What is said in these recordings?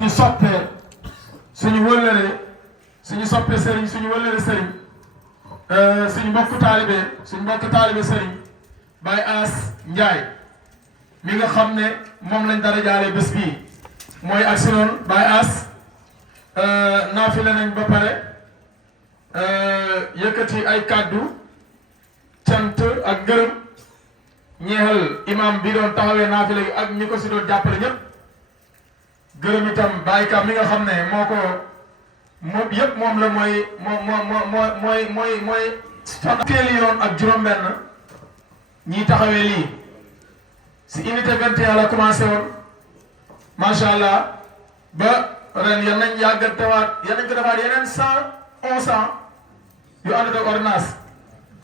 ñu soppee suñu wëllëre suñu soppee sëriñ suñu wëllëre sëriñ suñu mbokku taalibe sëriñ Baye As Ndiaye mi nga xam ne moom lañ dara jaale bés bii mooy ak si noonu Baye As naafile nañ ba pare yëkkati ay kàddu cant ak ngërëm ñeexal imam bi doon taxawee naafile gi ak ñi ko si doon jàppale ñëpp gërëm itam Baye Ka mi nga xam ne moo ko moom yëpp moom la mooy fanweeri yoon ak juróom-benn ñiy taxawee lii si unité 21 la commencé woon macha allah ba ren yan nañ yàgg tewaat yan nañ ko defaat yeneen 111 ans yu ànd ak ordonnance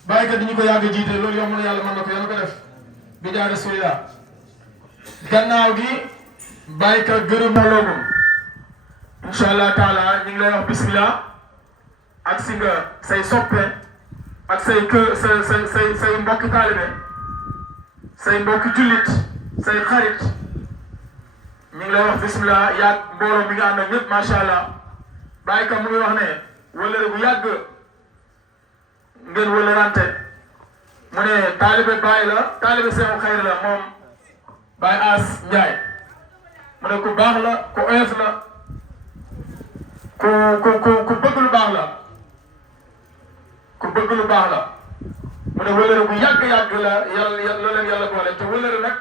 Baye Ka di ñu ko yàgg jiite loolu yomb na yàlla mën na ko yàlla ko def bi jaay Rasulillah gannaaw gi Baye Ka gërëm na loolu incha allah taala ñu ngi lay wax bismillah ak si nga say soppe ak say kër say mbokki taalibe say mbokki jullit say xarit ñu ngi lay wax bismillah yaag mbooloo mi nga ànd ak ñëpp macha allah Baye Ka mu ngi wax ne wëllëre bu yàgg ngeen wëllërante mu ne taalibe Baye la taalibe Seexu Xayr la moom Baye As Ndiaye mu ne ku baax la ku oyof la ku bëgg lu baax la ku bëgg lu baax la mu ne wëllëre bu yàgg la yàlla leen yàlla boole te wëllëre nag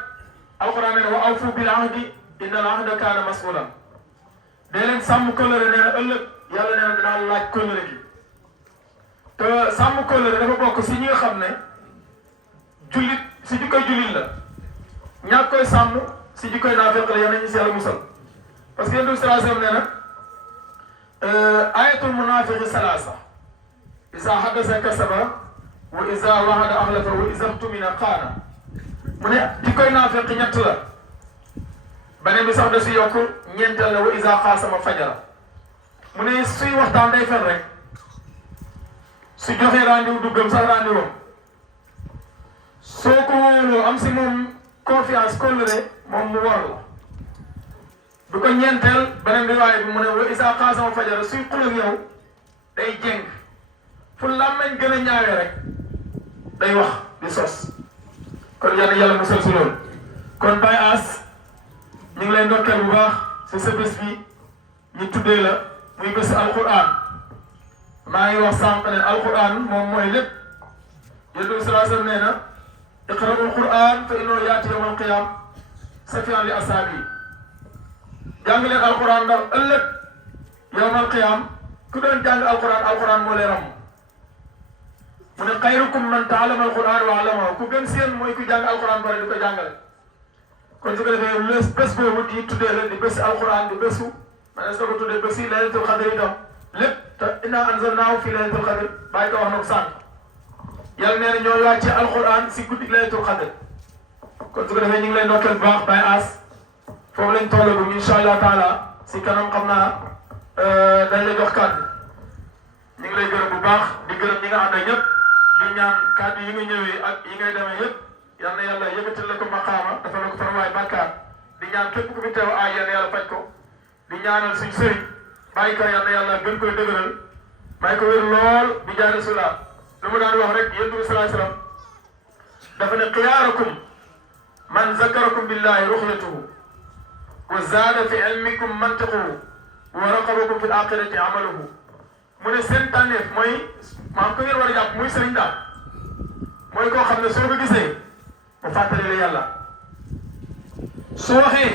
alxuraan nee na wa awfu bil ahdi inna al ahda kaana mas'uulan dee leen sàmm kóllëre nee na ëllëg yàlla nee na dinaa laaj kóllëre gi te sàmm kóllëre dafa bokk si ñi nga xam ne jullit si jikkoy jullit la ñàkk koy sàmm si jikkoy naafeq la yal nañu si yàlla musal parce que yéen bi sallallahu alayhi wa sallam nee na ayatul munaafiqi salaasa isa haddasa kasaba wa isa wahada axlafa wa isa tumina xaana mu ne jikkoy naafeq ñett la beneen bi sax da si yokk ñeenteel la wa isa xaasama fajara mu ne suy waxtaan day fen rek su joxee rendez-vous du gëm sax rendez-vous soo ko wóoloo am si moom confiance kóllëre moom mu war la du ko ñeenteel beneen riwaay bi mu ne wa isa xaasama fajara suy xul ak yow day jéng fu làmmeñ gën a ñaawee rek day wax di sos kon yàlla musal si loolu kon Baye As ñu ngi lay ndokkeel bu baax si sa bés bi ñu tuddee la muy bés alquran maa ngi wax sànq ne alquran moom mooy lépp yonent bi sallallahu alayhi wa sallam nee na iqra'ul quran fa innahu yaati yawmal qiyaam safiyan li ashaabi jàng leen alquran ndax ëllëg yawmal qiyaam ku doon jàng alquran moo lay ram mu ne xayrukum man ta'allama alquran wa 'allamahu ku gën seen mooy ku jàng alquran bare di ko jàngale kon su ko defee bés boobu di tuddee leen di bési alquran di bésu man est-ce que ko tuddee bési laylatul qadr itam lépp te inna anzalnaahu fi laylatul qadr bàyyi ko wax na ko sànq yàlla nee na ñoo wàcce alquran si guddi laylatul qadr kon su ko defee ñu ngi lay ndokkeel bu baax Baye As foofu lañ tollagum incha allah taala si kanam xam naa dañ lay jox kàddu ñu ngi lay gërëm bu baax di gërëm ñi nga ànd ak ñëpp di ñaan kàddu yi nga ñëwee ak yi ngay demee yëpp yal na yàlla yëkkatil la ko maqaama dafa la ko farwaay bàkkaar di ñaan képp ku fi teew aay yal na yàlla faj ko di ñaanal suñ sëriñ bàyyi ko yal na yàlla gën koy dëgëral bàyyi ko wér lool di jaay Rasulullah lu mu daan wax rek yonent bi sallallahu alayhi wasallam dafa ne xiyaarakum man zakarakum billahi ruxyatuhu wa zaada fi ilmikum mantiquhu wa raqabakum fi l-aaxirati amaluhu mu ne seen tànneef mooy maam ko ngeen war a jàpp muy sëriñ daal mooy koo xam ne soo ko gisee mu fàttali la yàlla su waxee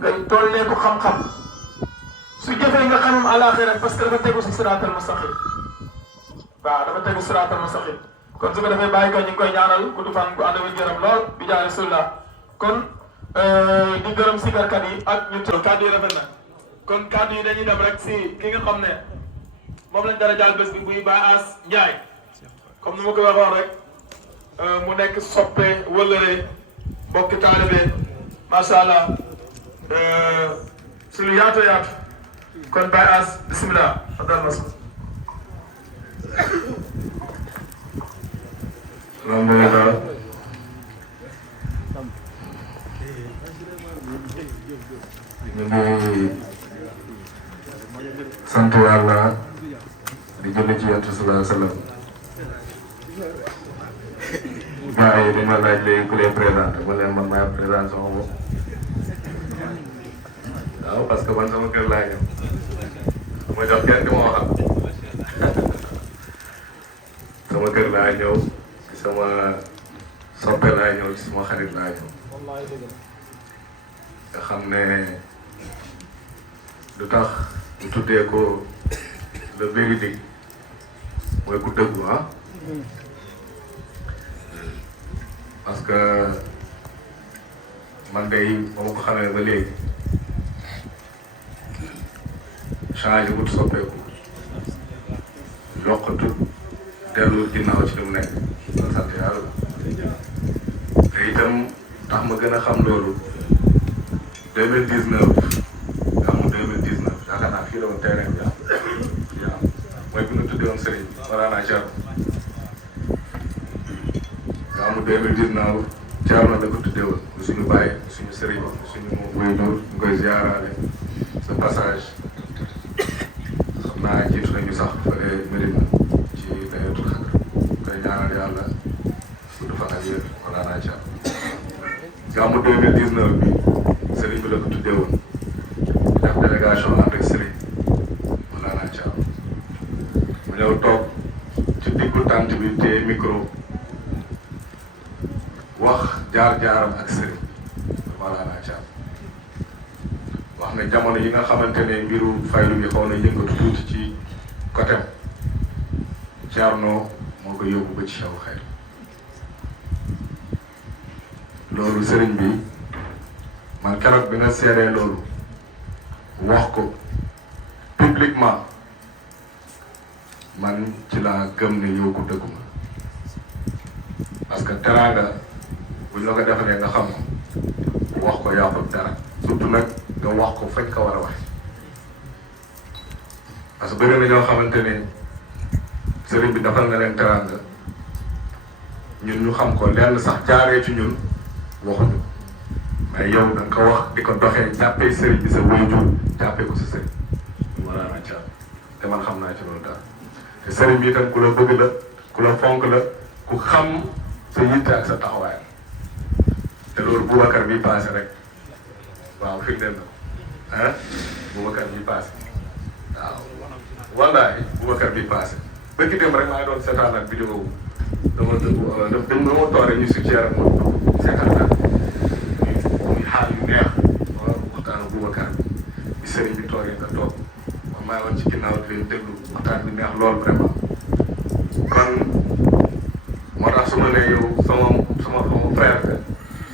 nga tollee ko xam-xam su jëfee nga xamam àllaaxira parce que dafa tegu si siraatal mustaqim waaw dafa tegu siraatal mustaqim kon su ko defee bàyyi ko ñu ngi koy ñaanal gudd fan gu ànd ak gërëm lool bi jaay Rasulullah kon di gërëm sikarkat yi ak ñu tudd kàddu yi rafet na kon kàddu yi dañuy dem rek si ki nga xam ne moom lañ dara jaal bés bi buy Baye As Ndiaye comme ni ma ko waxoon rek mu nekk soppe wëllëre mbokki taalibe macha allah si lu yaatu yaatu kon Baye As bisimilah adal mas alhamdulillah ñu ngi sant yàlla di julli ci Yonent sallallahu alayhi wa sallam gaa yi dañ ma laaj léegi ku lay présenté ma leen man maa présenté sama bopp waaw parce que man sama kër laa ñëw ma jox kenn di ma waxal sama kër laa ñëw ci sama soppe laa ñëw ci sama xarit laa ñëw nga xam ne lu tax ñu tuddee ko le véridique mooy ku dëggu ah parce que man day ba ma ko xamee ba léegi changé wut soppeeku yokkatu dellu ginnaaw ci li mu nekk loolu sant yàlla te itam tax ma gën a xam loolu 2019 amu 2019 yaakaar naa fii la woon terrain bi am mooy bi ñu tuddee woon Serigne Marana Thierno nga amu 2019 Thierno la ko tuddee woon suñu bàyyi suñu Serigne suñu waajur ñu koy ziaraale sa passage xam naa jiitu nañu sax fële Medina ci Laylatul Qadr koy ñaanal yàlla gudd fan ak yéen Marana Thierno nga amu 2019 bi Serigne bi la ko tuddee woon def délégation ànd ak Serigne Mawlana Thiam mu ñëw toog ci diggu tànt bi te micro wax jaar-jaaram ak Serigne Mawlana Thiam wax ne jamono yi nga xamante ne mbiru faylu bi xaw na yëngatu tuuti ci côté Thierno moo ko yóbbu ba ci xew xëy loolu Serigne bi man keroog bi nga seeree loolu wax ko publiquement man ci laa gëm ne yow ko dëggu ma parce que teraanga buñ la ko defalee nga xam ko wax ko yàqul dara surtout nag nga wax ko fañ ko war a waxe parce que bëri na ñoo xamante ne sëriñ bi defal nga leen teraanga ñun ñu xam ko lenn sax jaaree ci ñun waxuñu mais yow da nga ko wax di ko doxee jàppee sëriñ bi sa waajur jàppee ko sa sëriñ Mawlana Thiam te man xam naa ci loolu daal te sëriñ bi itam ku la bëgg la ku la fonk la ku xam sa yitte ak sa taxawaay te loolu Boubacar bi passé rek waaw firndeel na ko ah Boubacar bi passé waaw wallaahi Boubacar bi passé bëgg dem rek maa ngi doon seetaan ak vidéo dama toore ñu suggéré ma seetaan naa muy xaal yu neex waxtaanu Boubacar bi sëriñ bi toogee nga toog man maa woon ci ginnaaw di leen déglu waxtaan bi neex lool vraiment kon moo tax su ma nee yow sama frère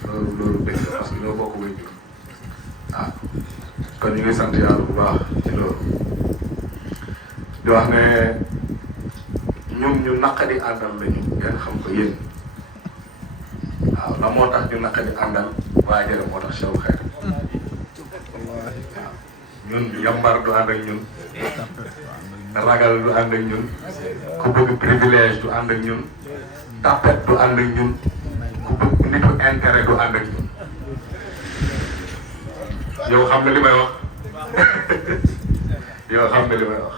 loolu dëgg la parce que ñoo bokk way jur ah kon ñu ngi sant yàlla bu baax ci loolu di wax ne ñun ñu naqadi àndal lañu ngeen xam ko yéen waaw la moo tax ñu naqadi àndal waa jërë moo tax Cheikh Xayr waaw ñun yambar du ànd ak ñun ragal du ànd ak ñun ku bëgg privilège du ànd ak ñun tapet du ànd ak ñun ku bëgg nitu intérêt du ànd ak ñun yow xam nga li may wax yow xam nga li may wax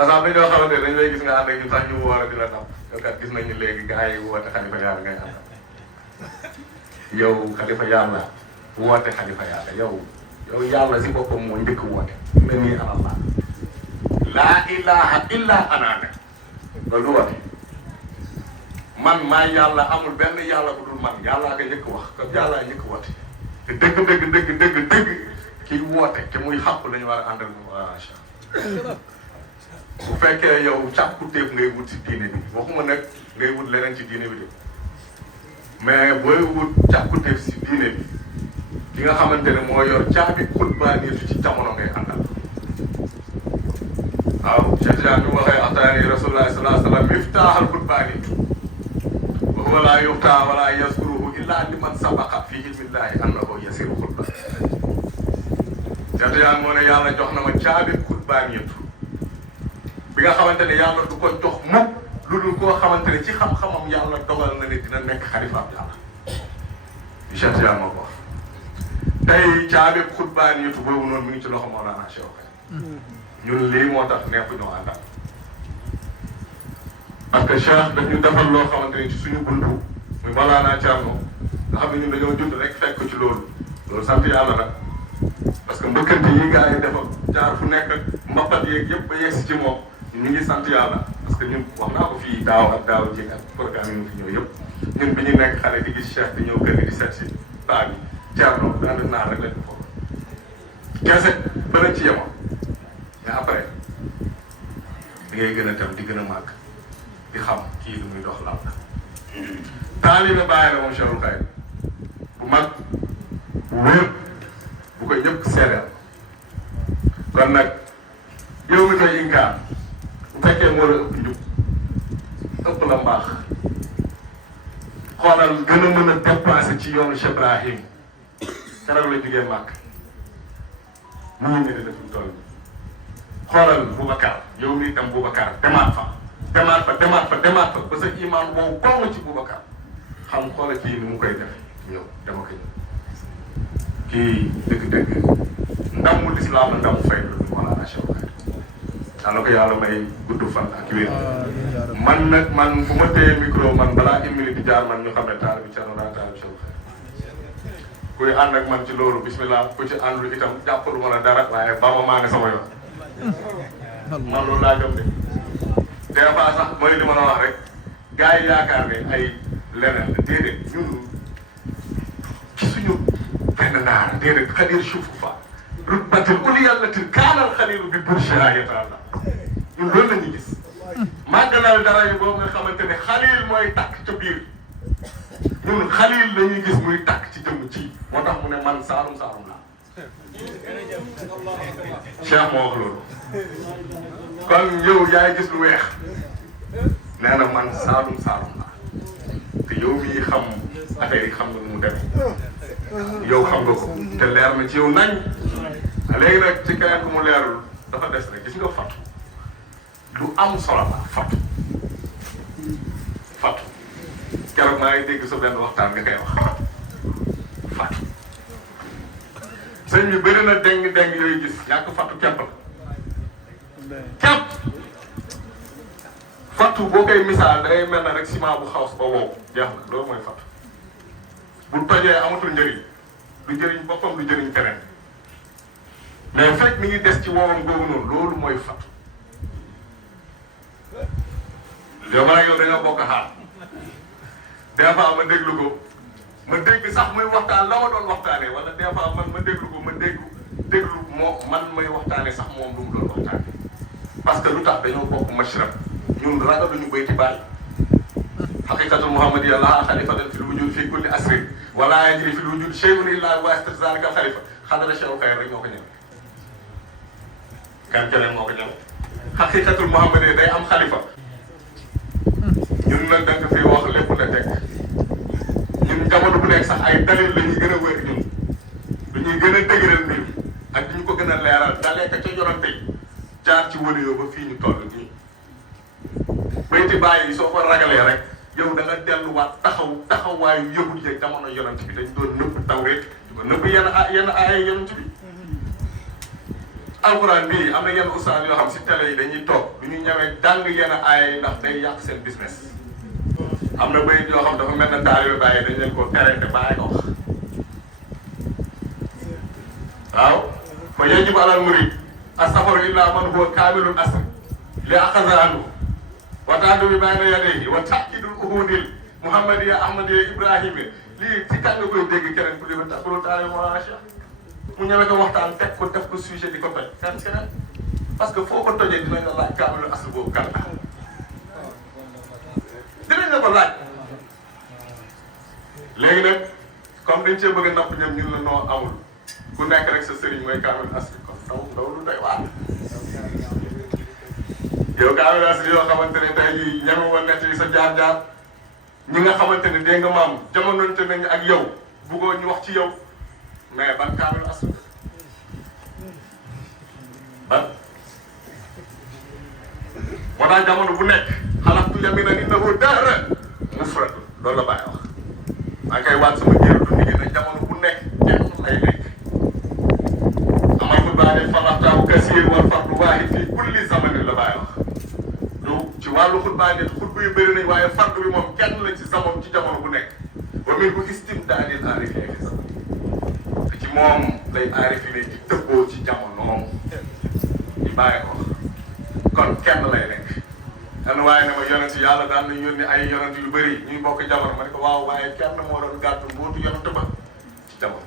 parce que am na ñoo xamante ne dañu lay gis nga ànd ak ñun sax ñu war a dina dam yow kat gis nañu léegi gars yi woote xalifa yàlla ngay àndal yow xalifa yàlla woote xalifa yàlla yow yàlla si boppam moo njëkk woote mel nii anallah laa ilaha illa ana ne loolu du woote man maa yàlla amul benn yàlla bu dul man yàllaa ko njëkk wax comme yàllaa njëkk woote te dëgg kii woote te muy xàpp lañu war a àndal moom macha allah bu fekkee yow càkkutéef ngay wut si diine bi waxuma nag ngay wut leneen ci diine bi de mais booy wut càkkutéef si diine bi ki nga xamante ne moo yor caabi xutbaaniitu ci jamono ngay àndal waaw Cheikh Tidiane bi waxee ataani rasulullah sallallahu alayhi wa sallam miftaaxal xutbaaniitu wa huwa laa yuxtaa wala yaskuruhu illa liman sabaqa fi ilmillahi annahu yasiru xutba Cheikh Tidiane moo ne yàlla jox na ma caabi xutbaaniitu bi nga xamante ne yàlla du ko jox mukk lu dul koo xamante ne ci xam-xamam yàlla dogal na ne dina nekk xalifaam yàlla Cheikh Tidiane moo ko wax tey caabi xutbaaniitu boobu noonu mi ngi ci loxo Mawlana Cheikh ñun lii moo tax nekk ñoo àndal parce que Cheikh daf ñu defal loo xamante ne ci suñu buntu muy Mawlana Thierno nga xam ne ñun dañoo judd rek fekk ci loolu sant yàlla la parce que mbëkkante yi gars yi dafa jaar fu nekk mbappat yeeg yëpp ba yegsi ci moom ñu ngi sant yàlla parce que ñun wax naa ko fii daaw ak jéeg ak programme yi fi ñëw yëpp ñun bi ñu nekk xale di gis Cheikh di ñëw kër di seet si paa bi Thierno daanaka naa rek lañ ko foofu kese ba nañ ci yemoon mais après di ngay gën a dem di gën a màgg di xam kii li muy dox lan la taalibe bàyyi la moom Cheikhul Xayr bu mag bu wér bu ko ñëpp seedeel kon nag yow mi koy inkaan bu fekkee moo la ëpp njub ëpp la mbaax xoolal gën a mën a dépensé ci yoonu Cheikh Ibrahim keroog la jugee màgg mu ngi ne def lu toll xoolal Boubacar yow mii tam Boubacar demaat fa ba sa iman boobu koŋŋ ci Boubacar xam xoolal kii ni mu koy def ñëw dama ko ñëw kii dëgg-dëgg ndamu lislaam ndamu fay lu Mawlana Cheikh Xayr yàlla ko yàlla may gudd fan ak wér man bu ma téye micro man balaa une minute di jaar man ñu xam ne taal bi Thierno daa taal Cheikh Xayr kuy ànd ak man ci loolu bismillah ku ci àndul itam jàppalu ma la dara waaye ba ma maa ne sama yoon man loolu laa gëm de des fois sax mooy li ma la wax rek gars yi yaakaar ne ay leneen la déedéet ñun ci suñu benn naar déedéet xadir shufufa rutbatil uliyallatin kaanal xalilu bi bursha yataala ñun loolu la ñuy gis màggalal dara yu boobu nga xamante ne xalil mooy takk ca biir ñun xalil la ñuy gis muy takk ci jëmm ci moo tax mu ne man saalum laa Cheikh moo wax loolu kon yow yaay gis lu weex nee na man saalum laa te yow mii xam affaire yi xam nga nu mu demee yow xam nga ko te leer na ci yow nañ léegi nag ci keneen ku mu leerul dafa des rek gis nga fatu lu am solo la fatu keroog maa ngi dégg sa benn waxtaan nga koy wax fatu sëñ bi bëri na deng yooyu gis yàgg fatu kepp la kepp fatu boo koy misaal da ngay mel na rek ciment bu xaws ba wow jeex na loolu mooy fatu bu tojee amatul njëriñ du njëriñ boppam du njëriñ keneen mais fekk mi ngi des ci wowam googu noonu loolu mooy fatu yow man ak yow dañoo bokk xaar des fois ma déglu ko ma dégg sax muy waxtaan la ma doon waxtaanee wala des fois man ma déglu ko ma déglu man may waxtaanee sax moom lu mu doon waxtaanee parce que lu tax dañoo bokk mashrab ñun ragaluñu bayti baay haqiqatul muhammadiyya laha xalifatan fil wujud fi kulli asrin wala yajri fil wujud shay'un illa wasita zalika xalifa xadara cheikh xayr rek ñoo ko ñëw kan keneen moo ko ñëw haqiqatul muhammadiyya day am xalifa ñun nag da nga fi wax lépp la teg ñun jamono bu nekk sax ay dalil la ñuy gën a wér ñun dañuy gën a dëgëral mbir ak di ñu ko gën a leeral dalee ka ca yorante yi jaar ci wële yoo ba fii ñu toll nii bayti bàyyi soo ko ragalee rek yow da nga delluwaat taxawaayu yëngu jeeg jamono yonent bi dañ doon nëbb tawreet di ko nëbb yenn ay yonent bi alxuraan bii am na yenn ustaas yoo xam si télé yi dañuy toog du ñu ñemee jàng yenn aay ndax day yàq seen business am na bayit yoo xam dafa mel na taalibe bàyyi dañ leen ko tere te bàyyi ko wax waaw fa yajibu alal murid astaghfiru illa man huwa kaamilul asr li axaza anhu wa taadu bi bayna yadayhi wa taakidul uhudil muhammadiya ahmadiya ibrahima lii ci kan nga koy dégg keneen ku dégg taxul taalibe Mawlana Cheikh mu ñëwee ko waxtaan teg ko def ko sujet di ko toj keneen parce que foo ko tojee dinañ la laaj kaamilul asr boobu kan la dinañ la ko laaj léegi nag comme dañ cee bëgg a napp ñoom ñun la noo amul ku nekk rek sa sëriñ mooy kaamilul asr kon ndaw lu doy waar yow kaamilul asr yoo xamante ne tey jii ñeme woon nekk sa jaar-jaar ñi nga xamante ne dégg nga maam jamononte nañu ak yow bëggoo ñu wax ci yow mais ban kaamilul asr ban moo tax jamono bu nekk xalaftu yaminan innahu dahra mufrad loolu la bàyyi wax maa koy waat sama jéeru du nigi nag jamono bu nekk kenn lay nekk amal ko baane falaxtaaw kasir wal fardu waahid fi kulli zamanin la bàyyi wax du ci wàllu xutbaa nit xutba yu bëri nañ waaye fardu bi moom kenn la ci zaman ci jamono bu nekk wa min bu istimdaadil aarifin fi zaman te ci moom lay aarifine di tëbboo ci jamonoom di bàyyi ko kon kenn lay nekk kenn waaye ne ma yonent yàlla daan nañ yónni ay yonent yu bëri ñuy bokk jamono ma ne ko waaw waaye kenn moo doon gàddu mbootu yonent ba ci jamono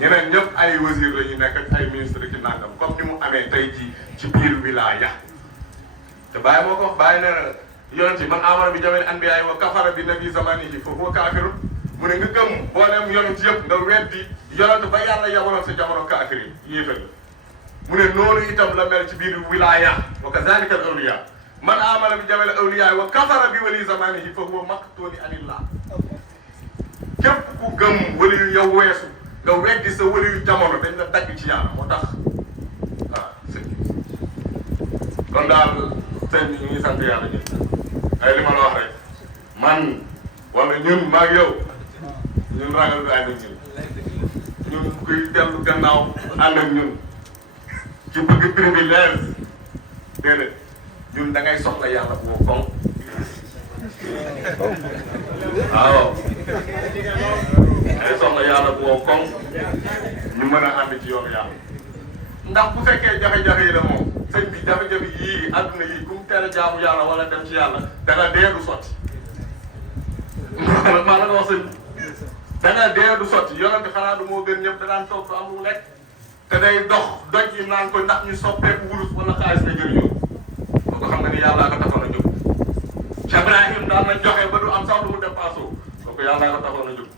ñeneen ñëpp ay wazir la ñu nekk ak ay ministre ci nangam comme ni mu amee tey ci biir wilaya te bàyyi moo ko wax bàyyi ne yonent yi man amara bi jamel anbiyaay wa kafara bi nabi zamanihi fa huwa kaafirun mu ne nga gëm booleem yonent yëpp nga weddi yonent ba yàlla yabaloon sa jamono kaafir yi yéefal la mu ne noonu itam la mel ci biir wilaya wa kazalika al awliya man amala bi jamel awliya wa kafara bi wali zamanihi fa huwa maqtuni anillah képp ku gëm wali yu yow weesu nga weddi sa wali yu jamono dañ la dagg ci yàlla moo tax waaw sëñ kon daal sëñ bi ñu ngi sant yàlla ñun ay li ma la wax rek man wala ñun maag yow ñun ragal du ànd ak ñun kuy dellu gannaaw ànd ak ñun ci bëgg privilège déedéet ñun da ngay soxla yàlla boo koŋ waaw day soxla yàlla boo koŋ ñu mën a ànd ci yoonu yàlla ndax bu fekkee jafe-jafe yi la moom sëñ bi jafe-jafe yii adduna yii ku mu teel a jaamu yàlla wala dem ci yàlla danga dee du sotti maa la ko wax sëñ bi danga dee du sotti yonent xanaa du moo gën ñëpp da daan toog du am lu lekk te day dox doj yi naan ko ndax ñu soppeeku wurus wala xaalis la jëriñoo boo ko xam nga ni yàllaa ko taxoon a jóg Ibrahim daan na joxe ba du am sax lu mu dépassé kooku yàllaa ko taxoon a jóg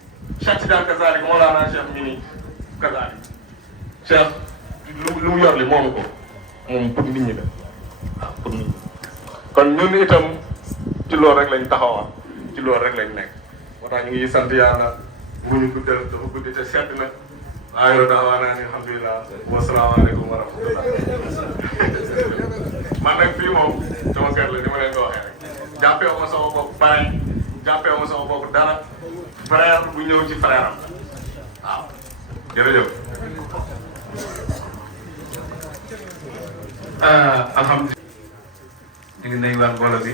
Cheikh Tidiane kazalik Mawlana Cheikh mi ni kazalik Cheikh lu mu yor li moomu ko moom pour nit ñi la waaw pour nit ñi kon ñun itam ci loolu rek lañ taxawal ci loolu rek lañ nekk moo tax ñu ngi sant yàlla mu ñu guddal dafa guddi te sedd na aayo daawaana ni alhamdulilah wa salaamaaleykum wa rahmatullah man nag fii moom sama kër la ni ma leen ko waxee rek jàppee ma sama bopp bare jàppee ma sama bopp dara frère bu ñëw ci frère am waaw jërëjëf alhamdulilah ñu ngi nuyuwaat mbooloo bi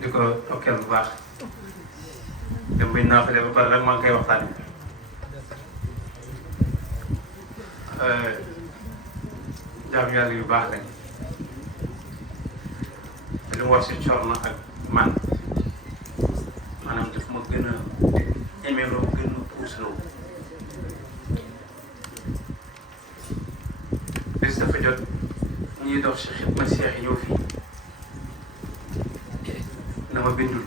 di ko okkeel bu baax dem bañ naa fa dem ba pare rek maa ngi koy waxtaan jaam yàlla yu baax lañ li mu wax si Thierno ak man maanaam daf ma gën a ñeme loo gën a puus loo bis dafa jot ñuy dox si xidma seex yi ñëw fii na ma bindul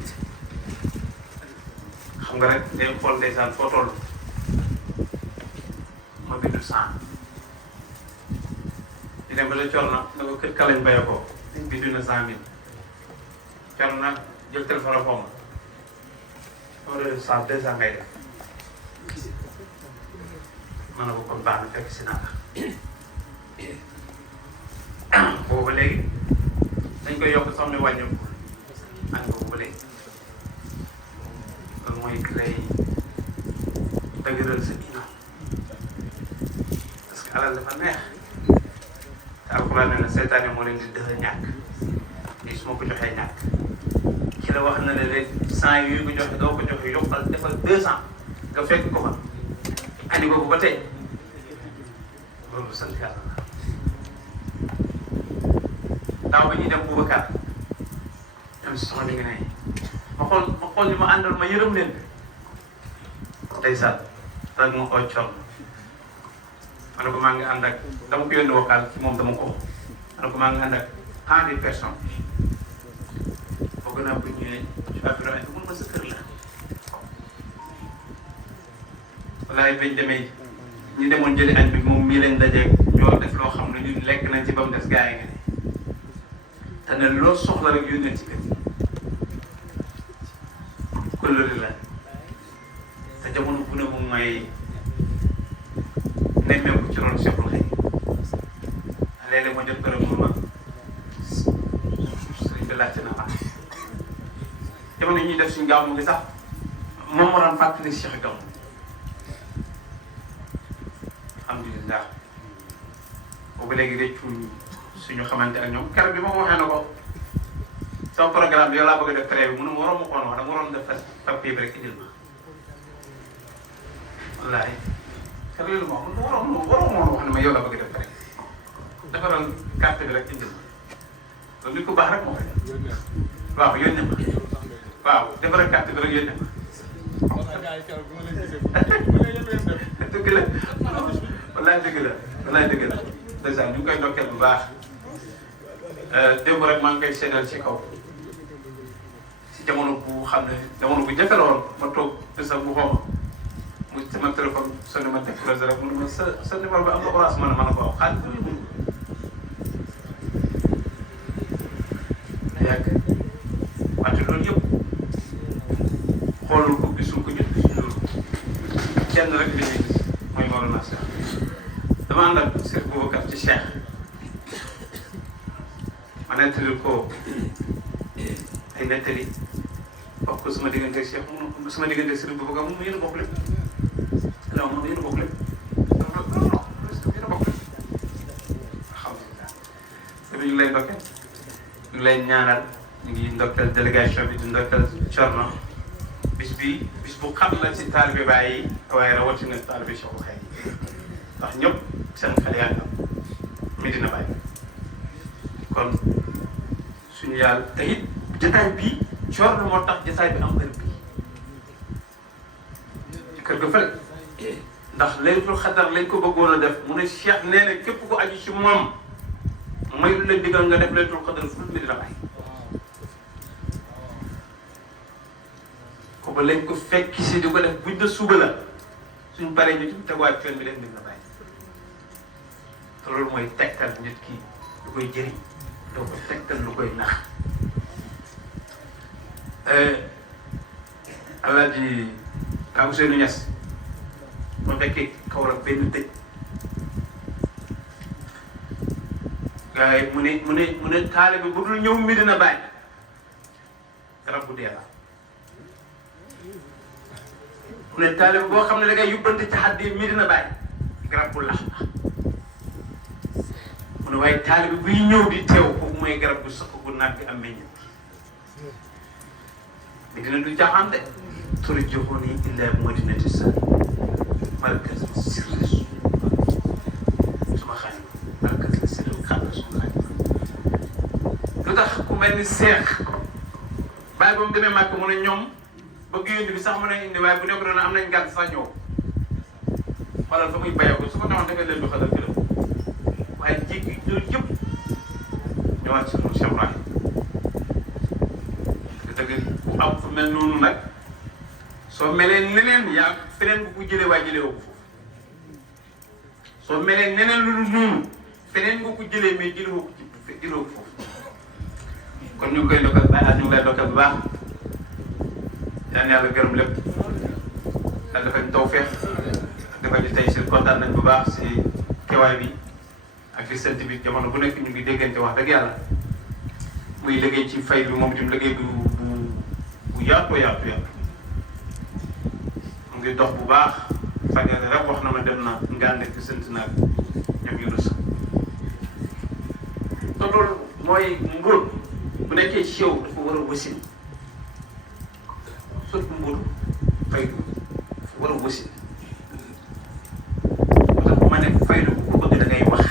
xam nga rek day xool ndeysaan foo toll ma bindul 100 di dem ba la Thierno na ko kër kalañ bayee ko bindu na 100 000 Thierno nag jël téléphone ak moom ma doon 100 200 ngay def ma ne ko kon baax na fekk si naa la boobu ba léegi dañ koy yokk sax ne wàññeeku ànd boobu ba léegi loolu mooy lay dëgëral sa iman parce que alal dafa neex te alxuraan nee na seytaane moo leen di dëx ñàkk lii su ma ko joxee ñàkk ki la wax na ne léegi 100 yooyu ko joxe doo ko joxe yokkal defal 200 nga fekk ko fa andi boobu ba tey loolu sant yàlla la daaw ba ñuy dem Boubacar dem si soxna bi nga ne ma xool ñu ma àndal ma yërëm leen ndeysaan rek ma oo Thierno ma ne ko maa ngi ànd ak dama ko yónni vocal ci moom dama ko ma ne ko maa ngi ànd ak 110 personnes boo gën a bu ñëwee ci affaire ay mun ma sa kër la walaay bañ demee ñu demoon jëli añ bi moom mii lañ dajeeg ñoo def loo xam ne ñun lekk nañ ci ba mu des gaa yi nga ne te ne loo soxla rek yónnee ci kër kóllëre la te jamono bu ne moom may nemmeeku ci ron Cheikhul Khadim léeg-léeg ma jot ko rek mu ma sëriñ bi laajte na ma jamono ñuy def suñu gàmmu gi sax moom moo daan fàttali Cheikh gàmmu alhamdulilah boobu léegi rëccuñ suñu xamante ak ñoom keroog bi ma ko waxee na ko sama programme bi yow laa bëgg a def pré bi mu ne ma waroon ma ko wax dama waroon def papier bi rek indil ma wallaahi keroog ma waroon ma wax ne ma yow laa bëgg a def pré defaral carte bi rek indil ma loolu nit ku baax rek moo koy def waaw yónnee ma waaw defaral carte bi rek yónnee ma dëgg la wallaay dëgg la wallaay dëgg la dèjà ñu ngi koy ndokkeel bu baax démb rek maa ngi koy seedal ci kaw si jamono bu xam ne jamono bu jafe la woon ma toog bésam bu xaw ma mu sama téléphone sonné ma décroché rek mu ne ma sa numéro bi am na orange ma ne ko waaw xaalis bi mu yàgg wante loolu yëpp xoolul ko gisul ko jot gisul kenn rek li ñuy gis mooy Mawlana Cheikh dama ànd ak Cheikh Boubacar ci Cheikh ma nettali ko ay nettali wax ko sama diggante ak Cheikh mu sama diggante ak Serigne Boubacar mu yéen a bokk lépp non moom yéen a bokk lépp non yéen a bokk lépp alhamdulilah te ñu ngi lay ndokkeel ñu ngi lay ñaanal ñu ngi ndokkeel délégation bi di ndokkeel Thierno bis bu xam la ci taalibe Baay yi waaye rawatina taalibe Cheikhul Khadim ndax ñëpp seen xel yaa ngi am Medina Baye kon suñu yàlla te it jotaay bii Thierno moo tax jotaay bi am heure bii ci kër ga fële ndax laylatul xadar lañ ko bëggoon a def mu ne Cheikh nee na képp ku aju ci moom may lu la digal nga def laylatul xadar fu Medina Baye ko ba lañ ko fekk si di ko def buñ de suba la suñ paree ñu ci teguwaat yoon bi def Medina Baye te loolu mooy tegtal nit ki lu koy jëriñ doo ko tegtal lu koy nax Alaaji Ka Ousseynou Niass ma fekkee Kaolack benn dëj gars yi mu ne taalibe bu dul ñëw Medina Baye garab bu dee la mu ne taalibe boo xam ne da ngay yóbbante ci xaddi Medina Baye garab bu lax la mu ne waaye taalibe buy ñëw di teew foofu mooy garab bu sax bu naat bi am meññet Medina du jaaxaan de turjuhuni illa madinati sa markaz sirri suma xarit markaz sirri xam na suma xarit lu tax ku benn seex bàyyi ba mu demee màkk mu ne ñoom bëgg yónni bi sax mën a indi waaye bu nekk doon am nañ gàtt sax ñëw xoolal fa muy bayee ko su ko neexoon dafay leen du xelal këram waaye jéggi loolu yëpp ñëwaat si Cheikh Ibrahim dëgg ku am fu mel noonu nag soo melee neneen yaa feneen bu ko jëlee waaye jëlee woo ko foofu soo melee neneen lu dul noonu feneen nga ko jëlee mais jëlee woo ko ci jëlee woo ko foofu kon ñu ngi koy dokkal baax ñu ngi lay dokkal bu baax yal na yàlla gërëm lépp daal dafa ñu tawfeex dafa di tey si kontaan nañ bu baax si teewaay bi ak di sant bi jamono bu nekk ñu ngi déggante wax dëgg yàlla muy liggéey ci fay bi moom itam liggéey bu yaatu mu ngi dox bu baax fajal rek wax na ma dem na nga nekk sant naa ñoom Yunus te loolu mooy mbóot bu nekkee ci yow dafa war a wasin surtout mbóot fay dafa war a wasin moo tax bu ma nekk faydu bu ko bëgg da ngay wax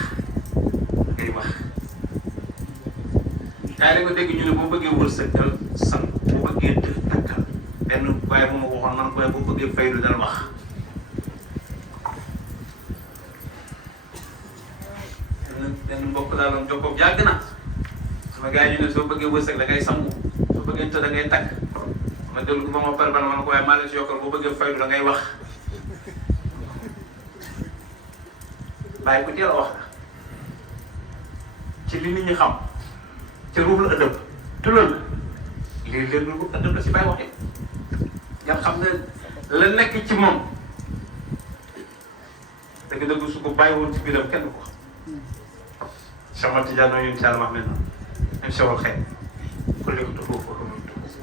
yaa ngi ko dégg ñu ne boo bëggee wërsëgal san boo bëggee takkal benn waaye bu ma waxoon man ko boo bëggee faydu dal wax benn mbokk laa doon jokkoo yàgg na sama gars yi ñu ne soo bëggee wërsëg da ngay sangu soo bëggee të da ngay takk ma déglu ko ba ma pare man ko waaye maa leen si yokkal boo bëggee faydu da ngay wax bàyyi ko teel a wax na ci li nit ñi xam ca ruuxul ëddëb te loolu lii leen ruuxul ëddëb la si bàyyi waxee nga xam ne la nekk ci moom dëgg-dëgg su ko bàyyi woon ci biiram kenn ko Cheikh Ahmad Tidiane noonu incha allah mel noonu même sewal xëy ku lekk tuxu foofu muy tuxu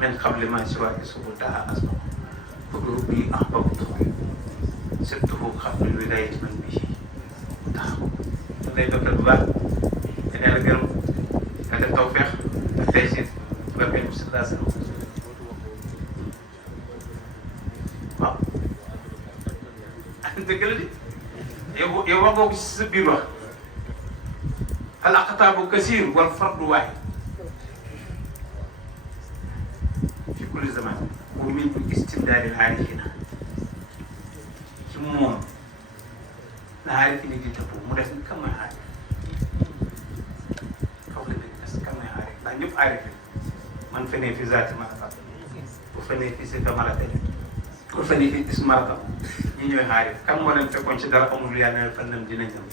men xam li maa si waa gi subu daa asma foofu bii ah boobu tuxu surtout xam ne lu day man bii taxaw da ngay dokkal bu baax te yàlla gërëm nga def tawfeex te tey si barke bi si daas waaw dëgg la de yow wax nga ko si sa biir wax al aqtaabu kasiir wal fardu waahid fi kulli zaman wa min istimdaadil aarifiina ci moom la aarifiina di tëbb mu def ni kan mooy aarif foofu la dégg est-ce que kan mooy aarif ndax ñëpp aarif man fenee fi zaati maraka bu fenee fi sifa maraka bu fenee fi is maraka ñi ñooy aarif kan moo leen fekkoon ci dara amul yàlla ne fan dem dinañ dem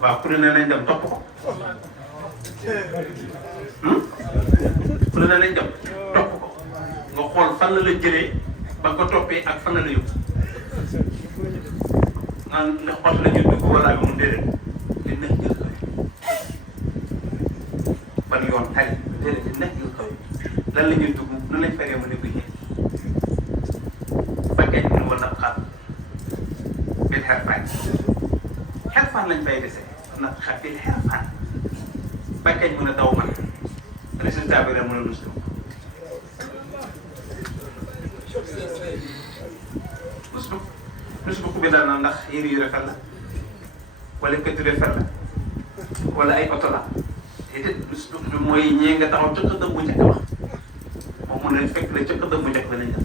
waaw ku ne nañ dem topp ko ku ne nañ dem topp ko nga xool fan la la jëlee ba nga ko toppee ak fan la la yóbbu naan ndax oto la ñuy dugg wala mu déedéet li nekk jël kaw ban yoon ay déedéet li nekk jël kaw lan la ñuy dugg nan lañ feree mu ne ko ñëw fekkee ñu ne wala xaar bil xerfaan xerfaan lañ fay dese nag xa bil xerfaan fekkee mën a daw man résultat bi rek mën a lus lus bu bi daal na ndax yére yu rafet la wala kër yu rafet la wala ay oto la te lus mooy ñee nga taxaw ca xëddam bu njëkk wax moom mu ne fekk la ca xëddam bu njëkk ba nañ def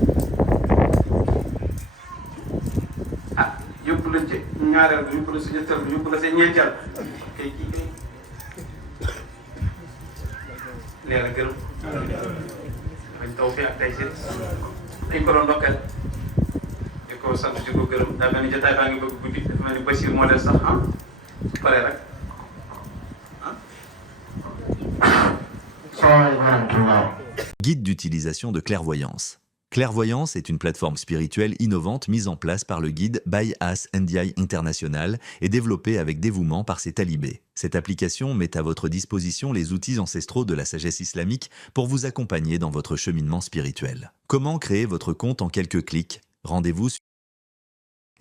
ah yóbbu la ci ñaareel bi yóbbu la si ñetteel bi yóbbu la si ñeenteel kay kii kay leer a gërëm dañ taw fi ak tey si dañ ko doon ndokkeel di ko sant di ko gërëm daa mel ni jotaay baa ngi bëgg guddi dafa mel ni Bachir moo des sax ah pare rek ah. Guide d'utilisation de clairvoyance. Clairvoyance est une plateforme spirituelle innovante mise en place par le guide Baye As Ndiaye International et développée avec dévouement par ses talibés. Cette application met à votre disposition les outils ancestraux de la sagesse islamique pour vous accompagner dans votre cheminement spirituel. Comment créer votre compte en quelques clics? Rendez-vous sur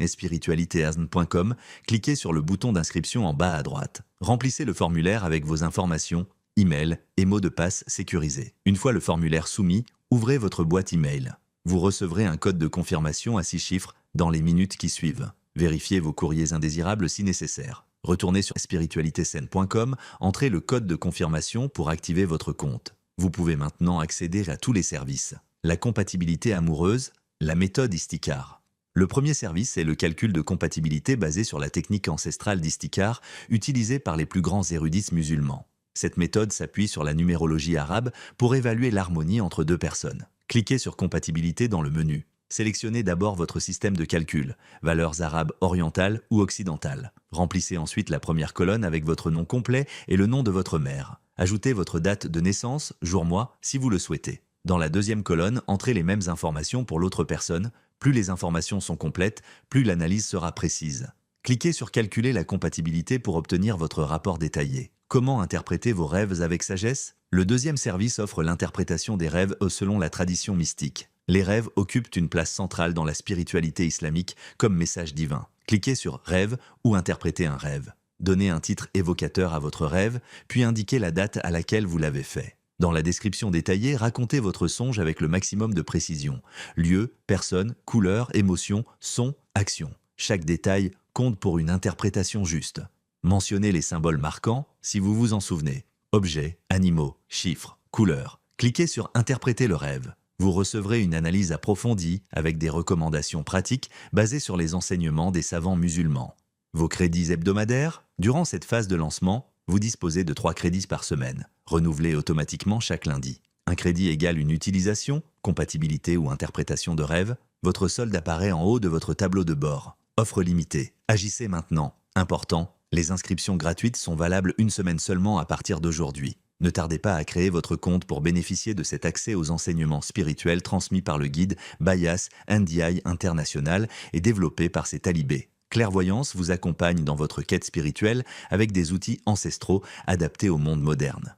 spiritualitéasn.com, cliquez sur le bouton d'inscription en bas à droite. Remplissez le formulaire avec vos informations, email et mot de passe sécurisé. Une fois le formulaire soumis, ouvrez votre boîte email. Vous recevrez un code de confirmation à 6 chiffres dans les minutes qui suivent. Vérifiez vos courriers indésirables si nécessaire. Retournez sur spiritualitéssaine.com, entrez le code de confirmation pour activer votre compte. Vous pouvez maintenant accéder à tous les services. La compatibilité amoureuse, la méthode Istikar. Le premier service est le calcul de compatibilité basé sur la technique ancestrale d'Istikar utilisée par les plus grands érudits musulmans. Cette méthode s'appuie sur la numérologie arabe pour évaluer l'harmonie entre deux personnes. Cliquez sur compatibilité dans le menu. Sélectionnez d'abord votre système de calcul, valeurs arabes orientales ou occidentales. Remplissez ensuite la première colonne avec votre nom complet et le nom de votre mère. Ajoutez votre date de naissance, jour-mois, si vous le souhaitez. Dans la deuxième colonne, entrez les mêmes informations pour l'autre personne. Plus les informations sont complètes, plus l'analyse sera précise. Cliquez sur Calculer la compatibilité pour obtenir votre rapport détaillé. Comment interpréter vos rêves avec sagesse? Le deuxième service offre l'interprétation des rêves selon la tradition mystique. Les rêves occupent une place centrale dans la spiritualité islamique comme message divin. Cliquez sur Rêve ou Interpréter un rêve. Donnez un titre évocateur à votre rêve, puis indiquez la date à laquelle vous l'avez fait. Dans la description détaillée, racontez votre songe avec le maximum de précision. Lieu, personne, couleur, émotion, son, action. Chaque détail compte pour une interprétation juste. Mentionnez les symboles marquants si vous vous en souvenez. Objets, animaux, chiffres, couleurs. Cliquez sur Interpréter le rêve. Vous recevrez une analyse approfondie avec des recommandations pratiques basées sur les enseignements des savants musulmans. Vos crédits hebdomadaires? Durant cette phase de lancement, vous disposez de 3 crédits par semaine, renouvelés automatiquement chaque lundi. Un crédit égale une utilisation, compatibilité ou interprétation de rêve. Votre solde apparaît en haut de votre tableau de bord. Offre limitée. Agissez maintenant. Important, les inscriptions gratuites sont valables une semaine seulement à partir d'aujourd'hui. Ne tardez pas à créer votre compte pour bénéficier de cet accès aux enseignements spirituels transmis par le guide Bayas NDI International et développé par ses talibés. Clairvoyance vous accompagne dans votre quête spirituelle avec des outils ancestraux adaptés au monde moderne.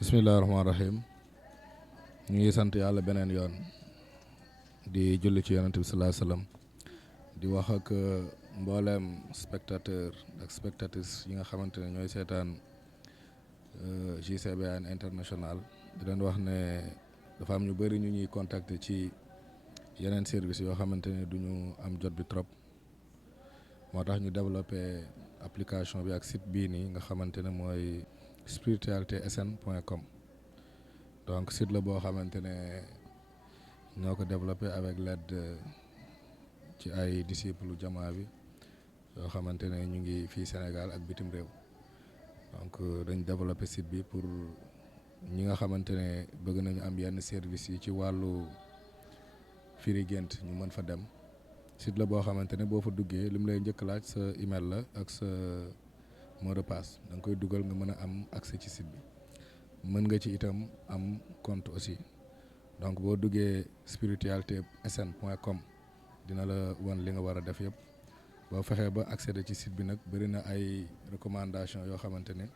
Bismillahir Rahmanir Rahim. Ñu ngi sant yàlla beneen yoon di julli ci yonent bi sallallahu alayhi wa sallam di wax ak mbooleem spectateur ak spectatrice yi nga xamante ne ñooy seetaan JCBN International di leen wax ne dafa am ñu bëri ñu ñuy contacter ci yeneen service yoo xamante ne du ñu am jot bi trop moo tax ñu développé application bi ak site bii nii nga xamante ne mooy spiritualitésn.com. donc site la boo xamante ne ñoo ko développé avec l'aide ci ay disciples jamaa bi yoo xamante ne ñu ngi fii Sénégal ak bitim réew donc dañ développé site bi pour ñi nga xamante ne bëgg nañu am yenn service yi ci wàllu firi gént ñu mën fa dem. site la boo xamante ne boo fa duggee li mu lay njëkk laaj sa email la ak sa mot de passe da nga koy dugal nga mën a am accès ci site bi mën nga ci itam am compte aussi donc boo duggee spiritualitésn.com dina la wan li nga war a def yëpp boo fexee ba accéder ci site bi nag bëri na ay recommandation yoo xamante ne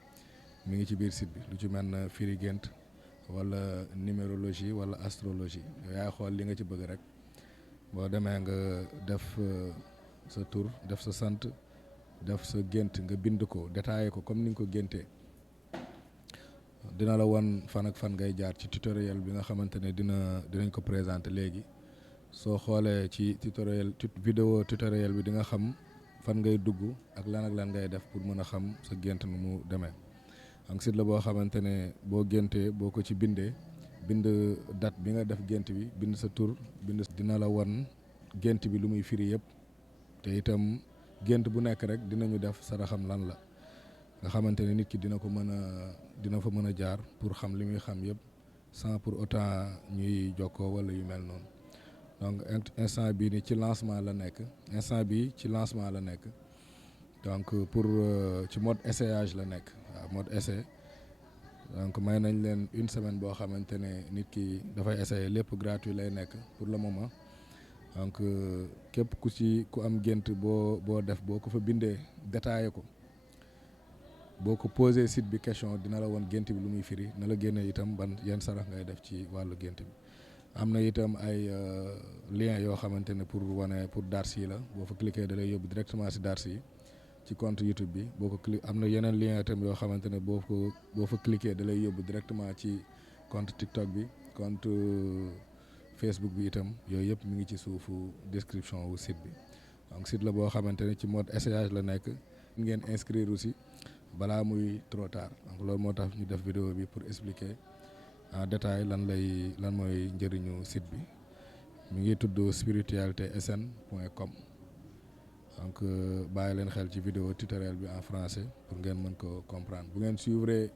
mi ngi ci biir site bi lu ci mel na firi gént wala numérologie wala astrologie yaay xool li nga ci bëgg rek boo demee nga def sa tur def sa sant def sa gént nga bind ko détaillé ko comme ni nga ko géntee dina la wan fan ak fan ngay jaar ci tutoriel bi nga xamante ne dinañ ko présenter léegi soo xoolee ci vidéo tutoriel bi di nga xam fan ngay dugg ak lan ngay def pour mën a xam sa gént nu mu demee. donc site la boo xamante ne boo géntee boo ko ci bindee bind date bi nga def gént bi bind sa tur dina la wan gént bi lu muy firi yëpp te itam gént bu nekk rek dinañu def saraxam lan la nga xamante ne nit ki dina fa mën a jaar pour xam li muy xam yëpp sans pour autant ñuy jokkoo wala yu mel noonu. donc instant bii ni ci lancement la nekk donc pour ci mode essayage la nekk waaw mode essai donc may nañ leen une semaine boo xamante ne nit ki dafay essayer lépp gratuit lay nekk pour le moment donc képp ku am gént boo def boo ko fa bindee détaillé ko boo ko posé site bi question dina la woon gént bi lu muy firi na la génne itam yan sarax ngay def ci wàllu gént bi. am na itam ay lien yoo xamante ne pour darsi la boo fa cliquer da lay yóbbu directement si darsi yi ci compte YouTube bi boo ko am na yeneen lien itam yoo xamante ne boo fa cliquer da lay yóbbu directement ci compte TikTok bi compte Facebook bi itam yooyu yëpp mi ngi ci suufu description wu site bi donc site la boo xamante ne ci mode essayage la nekk ngeen inscrire aussi balaa muy trop tard donc loolu moo tax ñu def vidéo bi pour expliquer en détail lan mooy njëriñu site bi mi ngi tudd spiritualitésn.com donc bàyyi leen xel ci vidéo tutoriel bi en français pour ngeen mën ko comprendre bu ngeen suivre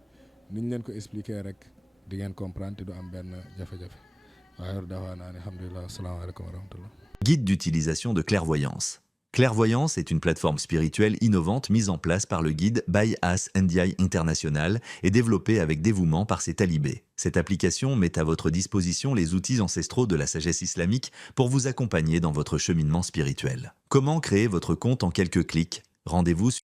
ni ñu leen ko expliquer rek di ngeen comprendre te du am benn jafe-jafe waaye dafa naa ne alhamdulilah asalaamaaleykum wa rahmatullah. Guide d'utilisation de clairvoyance. Clairvoyance est une plateforme spirituelle innovante mise en place par le guide Baye As Ndiaye International et développée avec dévouement par ses talibés. Cette application met à votre disposition les outils ancestraux de la sagesse islamique pour vous accompagner dans votre cheminement spirituel. Comment créer votre compte en quelques clics? Rendez-vous sur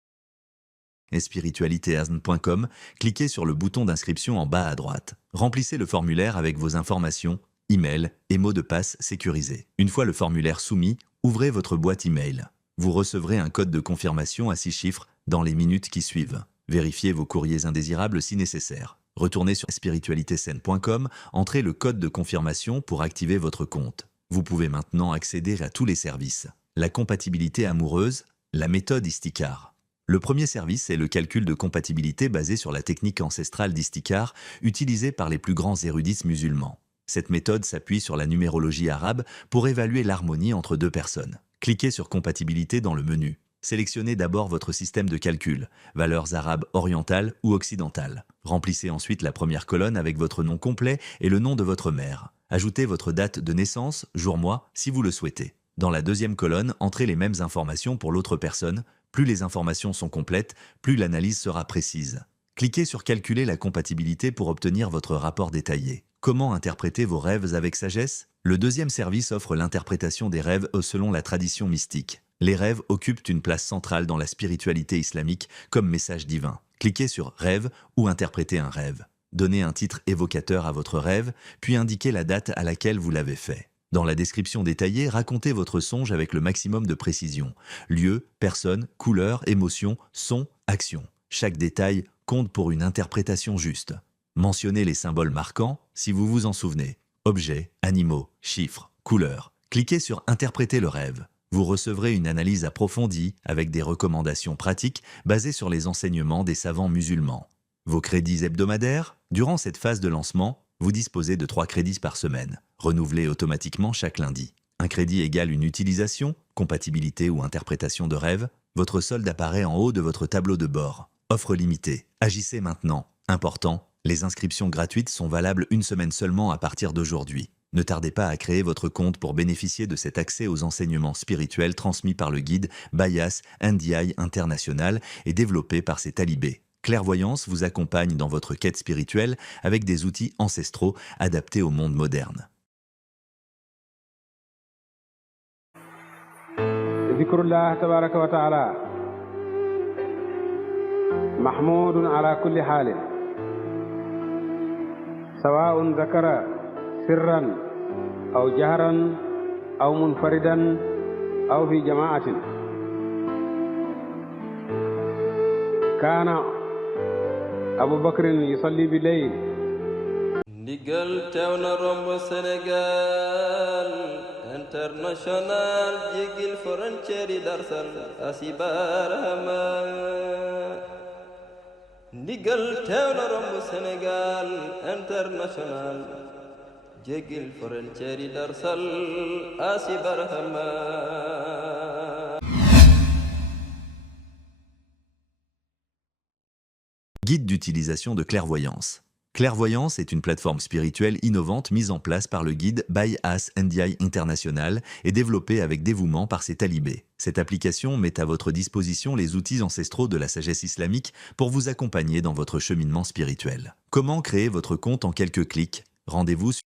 spiritualitéasn.com, cliquez sur le bouton d'inscription en bas à droite. Remplissez le formulaire avec vos informations, email et mot de passe sécurisé. Une fois le formulaire soumis, ouvrez votre boîte email. Vous recevrez un code de confirmation à 6 chiffres dans les minutes qui suivent. Vérifiez vos courriers indésirables si nécessaire. Retournez sur spiritualitésain.com, entrez le code de confirmation pour activer votre compte. Vous pouvez maintenant accéder à tous les services. La compatibilité amoureuse, la méthode Istikar. Le premier service est le calcul de compatibilité basé sur la technique ancestrale d'Istikar utilisée par les plus grands érudits musulmans. Cette méthode s'appuie sur la numérologie arabe pour évaluer l'harmonie entre deux personnes. Cliquez sur compatibilité dans le menu. Sélectionnez d'abord votre système de calcul, valeurs arabes orientales ou occidentales. Remplissez ensuite la première colonne avec votre nom complet et le nom de votre mère. Ajoutez votre date de naissance, jour-mois, si vous le souhaitez. Dans la deuxième colonne, entrez les mêmes informations pour l'autre personne. Plus les informations sont complètes, plus l'analyse sera précise. Cliquez sur Calculer la compatibilité pour obtenir votre rapport détaillé. Comment interpréter vos rêves avec sagesse? Le deuxième service offre l'interprétation des rêves selon la tradition mystique. Les rêves occupent une place centrale dans la spiritualité islamique comme message divin. Cliquez sur Rêve ou Interpréter un rêve. Donnez un titre évocateur à votre rêve, puis indiquez la date à laquelle vous l'avez fait. Dans la description détaillée, racontez votre songe avec le maximum de précision. Lieu, personne, couleur, émotion, son, action. Chaque détail compte pour une interprétation juste. Mentionnez les symboles marquants si vous vous en souvenez. Objets, animaux, chiffres, couleurs. Cliquez sur Interpréter le rêve. Vous recevrez une analyse approfondie avec des recommandations pratiques basées sur les enseignements des savants musulmans. Vos crédits hebdomadaires? Durant cette phase de lancement, vous disposez de 3 crédits par semaine, renouvelés automatiquement chaque lundi. Un crédit égale une utilisation, compatibilité ou interprétation de rêve. Votre solde apparaît en haut de votre tableau de bord. Offre limitée. Agissez maintenant. Important, les inscriptions gratuites sont valables une semaine seulement à partir d'aujourd'hui. Ne tardez pas à créer votre compte pour bénéficier de cet accès aux enseignements spirituels transmis par le guide Baye As Ndiaye International et développé par ses talibés. Clairvoyance vous accompagne dans votre quête spirituelle avec des outils ancestraux adaptés au monde moderne. Zikrullah tabaraka wa ta'ala mahmoudun ala kulli halin sawa'un zakara sirran aw jahran aw munfaridan aw fi jama'atin kana Abu Bakrin yusalli bi layl ndigal teew na romb Sénégal international jégil frontière yi darsal asibarama ndigal teew na romb Sénégal international jégil frontière yi darsal asibarama. Guide d'utilisation de clairvoyance. Clairvoyance est une plateforme spirituelle innovante mise en place par le guide Baye As Ndiaye International et développée avec dévouement par ses talibés. Cette application met à votre disposition les outils ancestraux de la sagesse islamique pour vous accompagner dans votre cheminement spirituel. Comment créer votre compte en quelques clics? Rendez-vous sur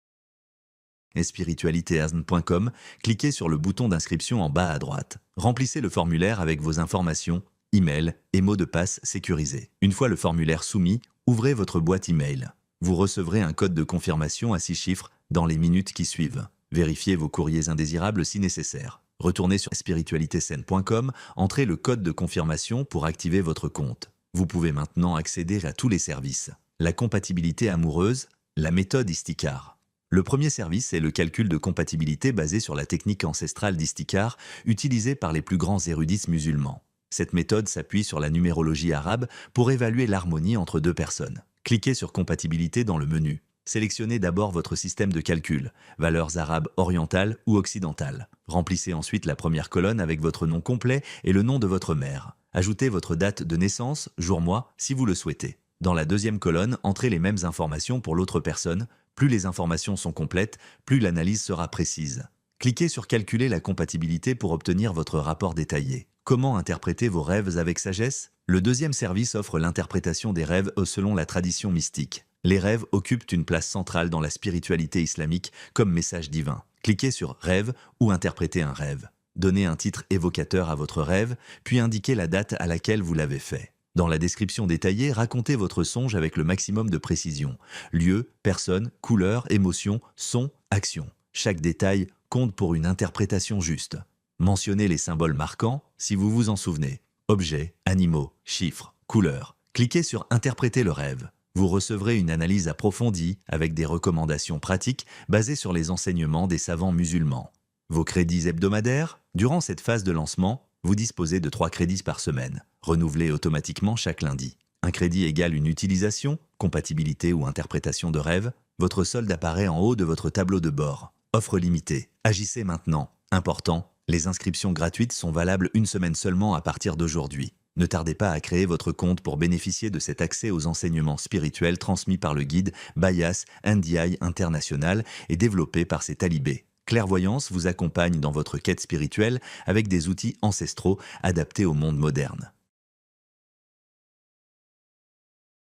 spiritualitéasn.com, cliquez sur le bouton d'inscription en bas à droite. Remplissez le formulaire avec vos informations, email et mot de passe sécurisé. Une fois le formulaire soumis, ouvrez votre boîte email. Vous recevrez un code de confirmation à 6 chiffres dans les minutes qui suivent. Vérifiez vos courriers indésirables si nécessaire. Retournez sur spiritualitésain.com, entrez le code de confirmation pour activer votre compte. Vous pouvez maintenant accéder à tous les services. La compatibilité amoureuse, la méthode Istikar. Le premier service est le calcul de compatibilité basé sur la technique ancestrale d'Istikar, utilisée par les plus grands érudits musulmans. Cette méthode s'appuie sur la numérologie arabe pour évaluer l'harmonie entre deux personnes. Cliquez sur Compatibilité dans le menu. Sélectionnez d'abord votre système de calcul, valeurs arabes orientales ou occidentales. Remplissez ensuite la première colonne avec votre nom complet et le nom de votre mère. Ajoutez votre date de naissance, jour-mois, si vous le souhaitez. Dans la deuxième colonne, entrez les mêmes informations pour l'autre personne. Plus les informations sont complètes, plus l'analyse sera précise. Cliquez sur Calculer la compatibilité pour obtenir votre rapport détaillé. Comment interpréter vos rêves avec sagesse? Le deuxième service offre l'interprétation des rêves selon la tradition mystique. Les rêves occupent une place centrale dans la spiritualité islamique comme message divin. Cliquez sur Rêve ou Interpréter un rêve. Donnez un titre évocateur à votre rêve, puis indiquez la date à laquelle vous l'avez fait. Dans la description détaillée, racontez votre songe avec le maximum de précision. Lieu, personne, couleur, émotion, son, action. Chaque détail compte pour une interprétation juste. Mentionnez les symboles marquants si vous vous en souvenez. Objets, animaux, chiffres, couleurs. Cliquez sur Interpréter le rêve. Vous recevrez une analyse approfondie avec des recommandations pratiques basées sur les enseignements des savants musulmans. Vos crédits hebdomadaires? Durant cette phase de lancement, vous disposez de 3 crédits par semaine, renouvelés automatiquement chaque lundi. Un crédit égale une utilisation, compatibilité ou interprétation de rêve. Votre solde apparaît en haut de votre tableau de bord. Offre limitée. Agissez maintenant. Important, les inscriptions gratuites sont valables une semaine seulement à partir d'aujourd'hui. Ne tardez pas à créer votre compte pour bénéficier de cet accès aux enseignements spirituels transmis par le guide Bayas NDI International et développé par ses talibés. Clairvoyance vous accompagne dans votre quête spirituelle avec des outils ancestraux adaptés au monde moderne.